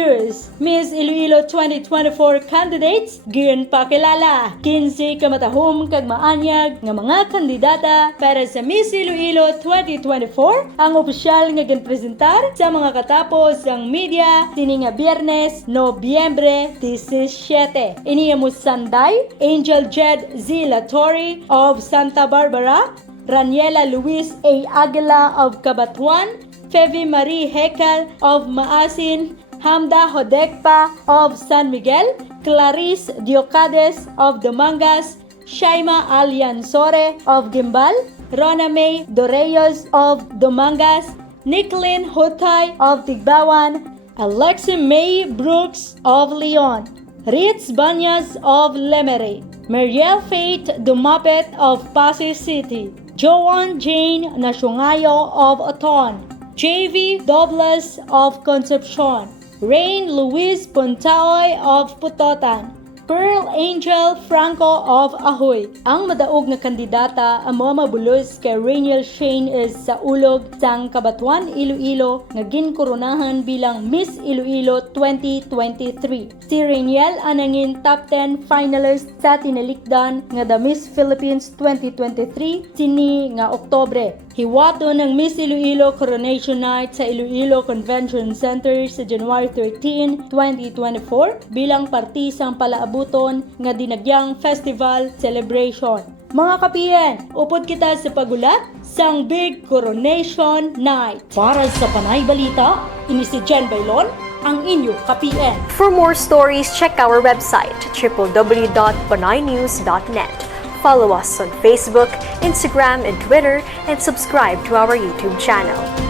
years, Miss Iloilo 2024 candidates ginpakilala. 15 kamatahom kag maanyag nga mga kandidata para sa Miss Iloilo 2024 ang opisyal nga ginpresentar sa mga katapos ang media sini nga Biyernes, Nobyembre 17. Iniya mo Sanday, Angel Jed Z. Latorre of Santa Barbara, Raniela Luis A. Aguila of Cabatuan, Fevie Marie Hecal of Maasin, Hamda Hodekpa of San Miguel, Clarice Diocades of Dumangas, Shaima Aliansore of Gimbal, Rona May Doreyos of Dumangas, Nicklin Hutay of Tigbawan, Alexi May Brooks of Leon, Ritz Banyas of Lemery, Mariel Faith Dumapet of Pasay City, Joan Jane Nasyungayo of Oton, JV Douglas of Concepcion, Rain Luis Puntaoy of Putotan, Pearl Angel Franco of Ahoy. Ang madaog nga kandidata ang mga mabulos kay Rainiel Shane is sa ulog sang Cabatuan, Iloilo nga ginkoronahan bilang Miss Iloilo 2023. Si Rainiel anangin top 10 finalist sa tinalikdan nga The Miss Philippines 2023 sini nga Oktobre. Hiwato ng Miss Iloilo Coronation Night sa Iloilo Convention Center sa January 13, 2024 bilang parti sang palaabuton nga dinagyang festival celebration. Mga kapiyen, upod kita sa pagulat sang Big Coronation Night. Para sa Panay Balita, ini si Jen Baylon, ang inyo kapiyen. For more stories, check our website www.panaynews.net. Follow us on Facebook, Instagram, and Twitter, and subscribe to our YouTube channel.